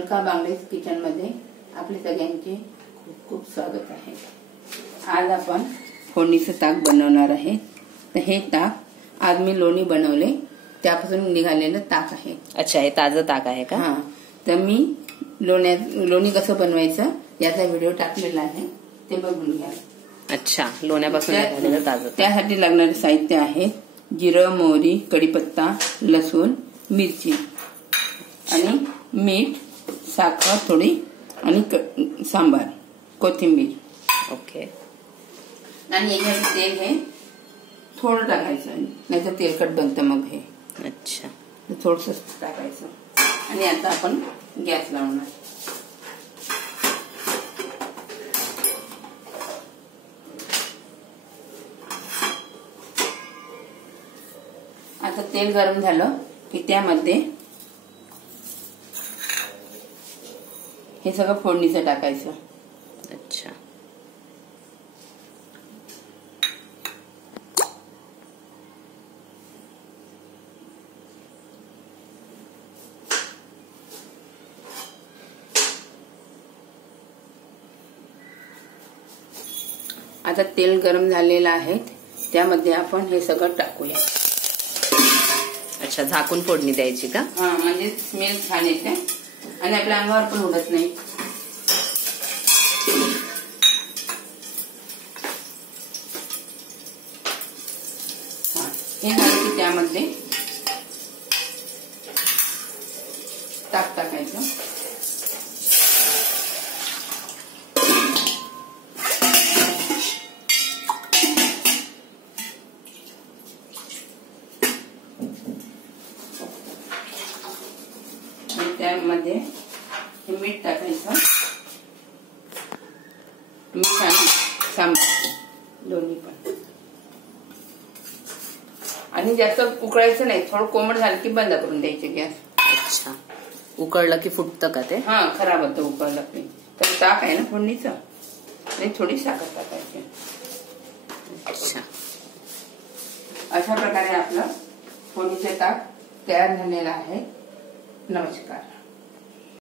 Alka बांगडेज kitchen मध्ये आपले सगळ्यांचे खूप खूप स्वागत आहे। आज आपण फोडणीचं ताक बनवणार आहे। तर हे ताक आज मी लोणी बनवले त्यापासून निघालेलं ताक आहे। अच्छा, हे ताजं ताक आहे का? हां, तर मी लोणी कसं बनवायचं याचा व्हिडिओ टाकलेला आहे, ते बघून घ्या। अच्छा, लोण्यापासून निघालेलं ताजं। त्यासाठी लागणारे साहित्य आहे जिरं, मोहरी, कढीपत्ता, लसूण, मिरची आणि मीठ, साखर थोडी आणि सांबार, कोथिंबीर। ओके। आणि याच्यात तेल हे थोडं टाकायचं, नाहीतर तेलकट बनतं मग हे। अच्छा, थोडंसं टाकायचं आणि आता आपण गॅस लावणार। आता तेल गरम झालं की त्यामध्ये हे सगळं फोडणीचं टाकायचं। अच्छा, आता तेल गरम झालेलं आहे, त्यामध्ये आपण हे सगळं टाकूया। अच्छा, झाकून फोडणी द्यायची का? हा, म्हणजे स्मेल छान येते आणि आपल्या अंगावर पण उडत नाही। हे झालं की त्यामध्ये ताक टाकायचं। त्यामध्ये हे मीठ टाकायचं, मीठ आणि सांबार दोन्ही पण। आणि जास्त उकळायचं नाही, थोडं कोमट झालं की बंद करून द्यायचे गॅस। अच्छा, उकळलं की फुटतं का ते? हा, खराब होतं उकळलं की। तर ताक आहे ना फोडणीचं, आणि थोडी साखर टाकायची। अच्छा, अशा प्रकारे आपलं फोडणीचे ताक तयार झालेलं आहे। नमस्कार।